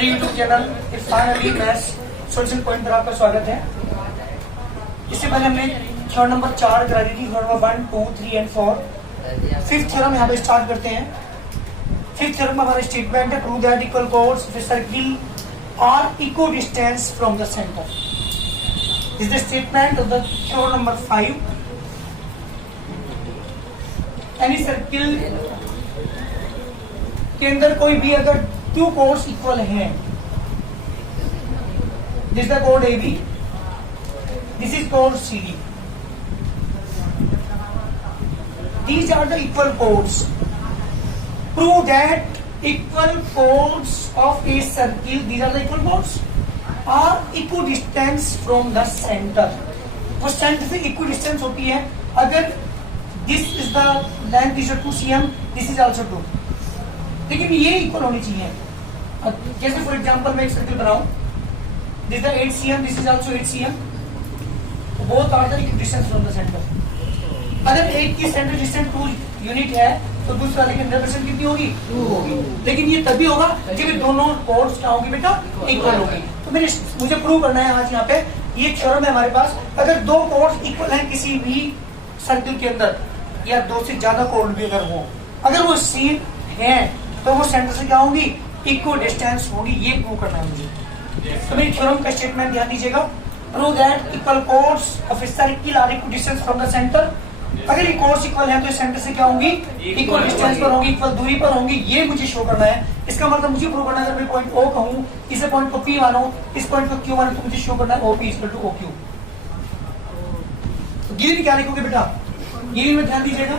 मेरे YouTube channel Irfan maths solution point पर आपका स्वागत है। इससे पहले हमने थ्योरम नंबर 4 करा दी थी, theorem number 1, 2, 3 and 4। Fifth theorem यहाँ पे स्टार्ट करते हैं। फिफ्थ थ्योरम में हमारा स्टेटमेंट है, prove that equal chords of a circle are equal distance from the centre. Is the statement of the theorem number 5। Any circle के अंदर कोई भी अगर टू कोड्स इक्वल हैं, दिस द कोड ए बी, दिस इज कोड C D, these are the equal codes. Prove that equal codes of a circle, these are the equal codes, are equidistance from the center. वो centre से equidistance होती है अगर this is the length is 2 cm, this is also 2, लेकिन ये equal होनी चाहिए। जैसे फॉर एग्जांपल मैं एक सर्कल बनाऊं, this is 8 cm, this is also 8 cm, both are the equidistance from the centre. अगर एक की सेंटर डिस्टेंस 2 यूनिट है तो दूसरा वाले की इंटरसेक्शन कितनी होगी? 2 होगी। लेकिन ये तभी होगा जब दोनों कोड्स क्या होगी बेटा? इक्वल होगी। तो मुझे प्रूव करना है आज यहाँ पे, ये थ्योरम है हमारे पास, अगर दो कोड्स इक्वल हैं किसी भी सर्कल के अंदर, या दो से ज्यादा कोड भी अगर हो, अगर वो सेम है तो वो सेंटर से क्या होगी? इक्वल डिस्टेंस होगी। ये प्रूव करना है मुझे। तो मेरी थ्योरम का स्टेटमेंट ध्यान दीजिएगा, prove that equal chords of a circle are equal distance from the centre. अगर ये कोड्स इक्वल है तो सेंटर से क्या होंगी? इक्वल डिस्टेंस पर होंगी, इक्वल दूरी पर होंगी। ये मुझे शो करना है। इसका मतलब मुझे प्रूव करना है, अगर मैं पॉइंट O कहूं, इस पॉइंट को P मानो, इस पॉइंट को Q मानो, तो मुझे शो करना है OP इक्वल टू OQ। तो गिवन क्या लिखोगे बेटा? गिवन में ध्यान दीजिएगा,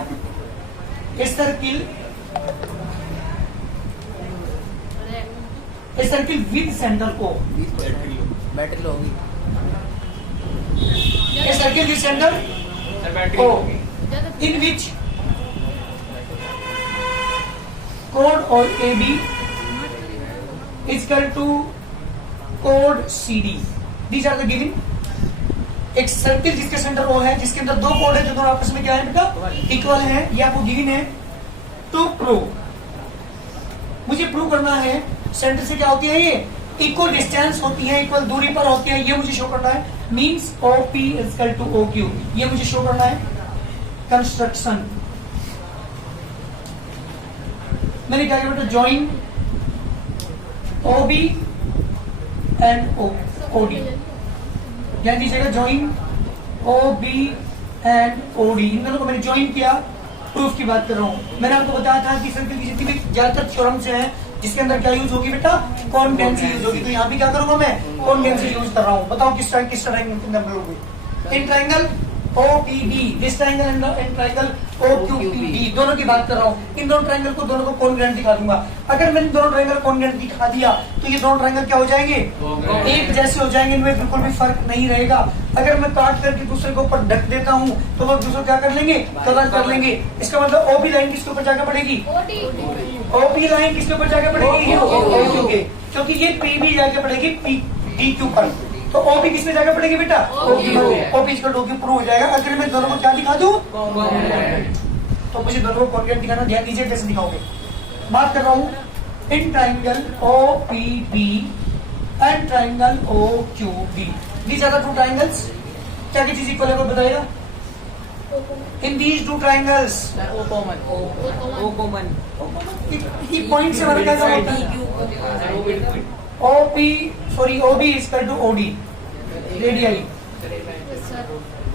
सर्किल विद सेंटर को, बैटरी होगी, सर्किल विद सेंटर को, इन विच कोड और ए बी इक्वल टू कोड C D. These are the given. एक सर्किल जिसके सेंटर ओ है, जिसके अंदर दो कोड है जो दोनों आपस में क्या है बेटा? इक्वल है। ये आपको गिवन है। टू प्रूव, मुझे प्रूव करना है सेंटर से क्या होती है? ये इक्वल डिस्टेंस होती है, इक्वल दूरी पर होती है। ये मुझे शो करना है। Means OP equal to OQ, ये मुझे शो करना है। कंस्ट्रक्शन मैंने क्या किया बेटा? Join OB and OD। ध्यान दीजिएगा, ज्वाइन OB एंड OD, इन दोनों को मैंने ज्वाइन किया। प्रूफ की बात कर रहा हूं। मैंने आपको बताया था कि सर्किल की जितनी भी ज्यादातर थ्योरम से है जिसके अंदर क्या यूज होगी बेटा? कॉन्डेंसी यूज होगी। तो यहाँ भी क्या करूंगा मैं? कॉन्डेंसी यूज कर रहा हूँ। बताओ किस ट्रायंगल के अंदर होगी? इन triangle OPB, this triangle and triangle OQPD, दोनों की बात कर रहा हूँ। इन दोनों ट्रायंगल को दोनों को कॉन्ग्रुएंट दिखा दूंगा। अगर मैंने दोनों ट्रायंगल कॉन्ग्रुएंट दिखा दिया तो ये दोनों ट्रायंगल क्या हो जाएंगे? एक जैसे हो जाएंगे, इनमें बिल्कुल भी फर्क नहीं रहेगा। अगर मैं काट करके दूसरे के ऊपर ढक देता हूँ तो वो दूसरे क्या कर लेंगे? कवर कर लेंगे। इसका मतलब OB लाइन किसके ऊपर जाकर पड़ेगी? OP लाइन किसके ऊपर जाकर पड़ेगी? OQ के, क्योंकि ये PB जाकर पड़ेगी DQ पर। तो OP किस में जाकर पड़ेगी बेटा? OP इसका OQ प्रूव हो जाएगा। अगर मैं दोनों को क्या दिखा दूं? तो मुझे दोनों को कॉन्ग्रुएंट दिखाना। ध्यान दीजिए कैसे दिखाओगे। बात कर रहा हूं in triangle OPB and triangle OQB, these are the two triangles. क्या की चीज इक्वल है वो बताएगा? In these two triangles O common, ये पॉइंट से हमारा क्या होता है? OB equal to OD, radially.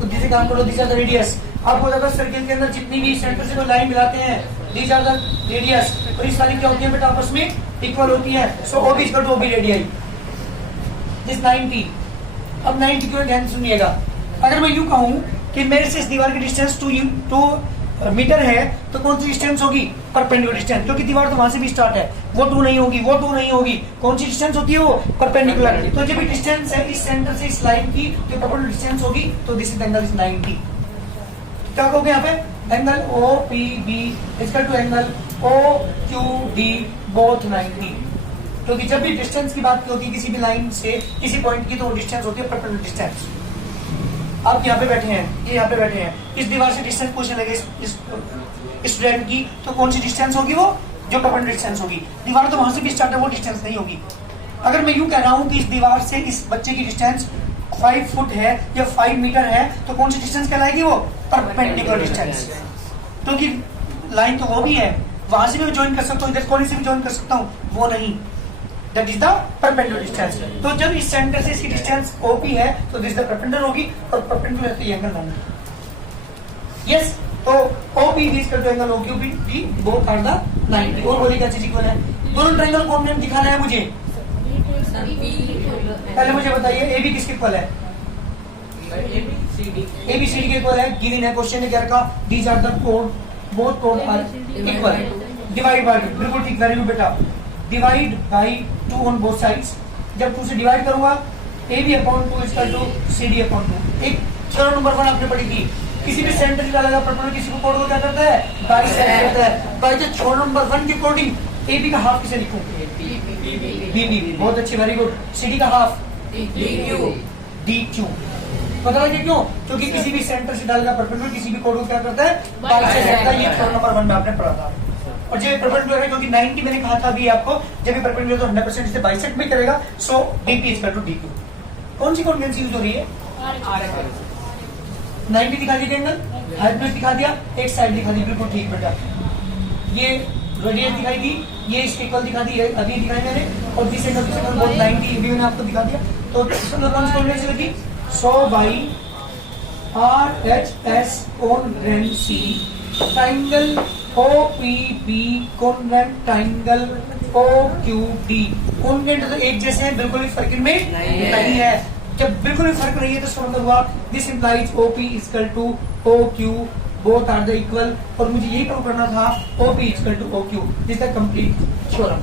जिसे काम करो, दिस आर द रेडियस। आपको देखो सर्किल के अंदर जितनी भी सेंटर से कोई लाइन मिलाते हैं, दिस आर द रेडियस, और इस वाली क्या होती है बेटा? आपस में इक्वल होती है। So OB equal to OB radially, this 90। अब 90 क्यों? ध्यान सुनिएगा। अगर मैं यूं कहूं कि मेरे से इस दीवार की डिस्टेंस 2 मीटर है, तो कौन सी डिस्टेंस होगी? परपेंडिकुलर डिस्टेंस, क्योंकि दीवार तो वहां से भी स्टार्ट है। वो 2 नहीं होगी, वो 2 नहीं होगी। कौन सी डिस्टेंस होती है? वो परपेंडिकुलर। तो जब डिस्टेंस है इस सेंटर से इस लाइन की, तो परपेंडिकुलर डिस्टेंस होगी। तो दिस इज एंगल इज 90। क्या कहोगे यहाँ पे? Angle OPB equal to angle OQD both 90। क्योंकि जब भी डिस्टेंस की बात होती है किसी भी लाइन से किसी पॉइंट की, तो वो डिस्टेंस होती है परपेंडिकुलर डिस्टेंस। आप यहाँ पे बैठे हैं, ये यहाँ पे बैठे हैं, इस दीवार से डिस्टेंस पूछने लगे इस स्टूडेंट की, तो कौन सी डिस्टेंस होगी? वो जो परपेंडिकुलर डिस्टेंस होगी। दीवार तो वहां से भी स्टार्ट है, वो डिस्टेंस नहीं होगी। अगर मैं यूं कह रहा हूं कि इस दीवार से इस बच्चे की डिस्टेंस 5 फुट है या 5 मीटर है, तो कौन सी डिस्टेंस कहलाएगी? वो परपेंडिकुलर डिस्टेंस। क्योंकि लाइन तो वो भी है, वहां से भी ज्वाइन कर सकता हूँ, इधर कॉर्नर से भी ज्वाइन कर सकता हूँ, वो नहीं, that is the perpendicular distance. तो जब इस सेंटर से इसकी डिस्टेंस ओपी है तो दिस द परपेंडिकुलर होगी, और परपेंडिकुलर तो ये एंगल 90। यस, तो OP is equal to angle OQB, both are the 90। और बोली क्या चीज इक्वल है? दोनों ट्रायंगल कौन दिखाना है मुझे? पहले मुझे बताइए AB किसके इक्वल है? ABCD के इक्वल है। गिवन है क्वेश्चन ने क्या रखा? दीज आर द कोड, बोथ कोड आर इक्वल। डिवाइड बाय 2, बिल्कुल ठीक, वेरी गुड बेटा। Divide by 2 on both sides. जब 2 से डिवाइड करूंगा, AB/2 is equal to CD/2। एक थ्योरम नंबर 1 आपने पढ़ी थी, किसी भी सेंटर की अलग परपेंडिकुलर किसी को कोड को क्या करता है? बाइसेक्ट करता है। बाय द थ्योरम नंबर 1 के अकॉर्डिंग AB का हाफ किसे लिखूं? BB। बहुत अच्छी, वेरी गुड। CD का हाफ DQ। पता लगे क्यों? क्योंकि किसी भी सेंटर से डालेगा परपेंडिकुलर किसी भी कोड को क्या करता है? बाइसेक्ट करता है। ये थ्योरम नंबर 1 में आपने पढ़ा था। और जब परपेंडिकुलर है, क्योंकि 90 मैंने कहा था अभी आपको, जब ये परपेंडिकुलर तो 100% से बाइसेक्ट भी करेगा, so DP is equal to DQ। कौन सी कॉन्वेंसी यूज हो रही है? 90 दिखा दिया एंगल, हाइपोटेन्यूज दिखा दिया, एक साइड दिखा दी, बिल्कुल ठीक बेटा। ये रेडियस दिखाई दी, ये इसके इक्वल दिखा दी है, अभी दिखाई मैंने, और दिस एंगल बोथ 90 भी मैंने आपको दिखा दिया। तो कौन सी कॉन्वेंसी लगी? 100 by RHS congruency triangle OPB congruent triangle OQD। Congruent तो एक जैसे हैं, बिल्कुल भी फर्क इनमें नहीं है। जब बिल्कुल भी फर्क नहीं है तो इसका मतलब हुआ this implies OP is equal to OQ, both are the equal. और मुझे यही प्रूव करना था OP is equal to OQ। This the complete theorem.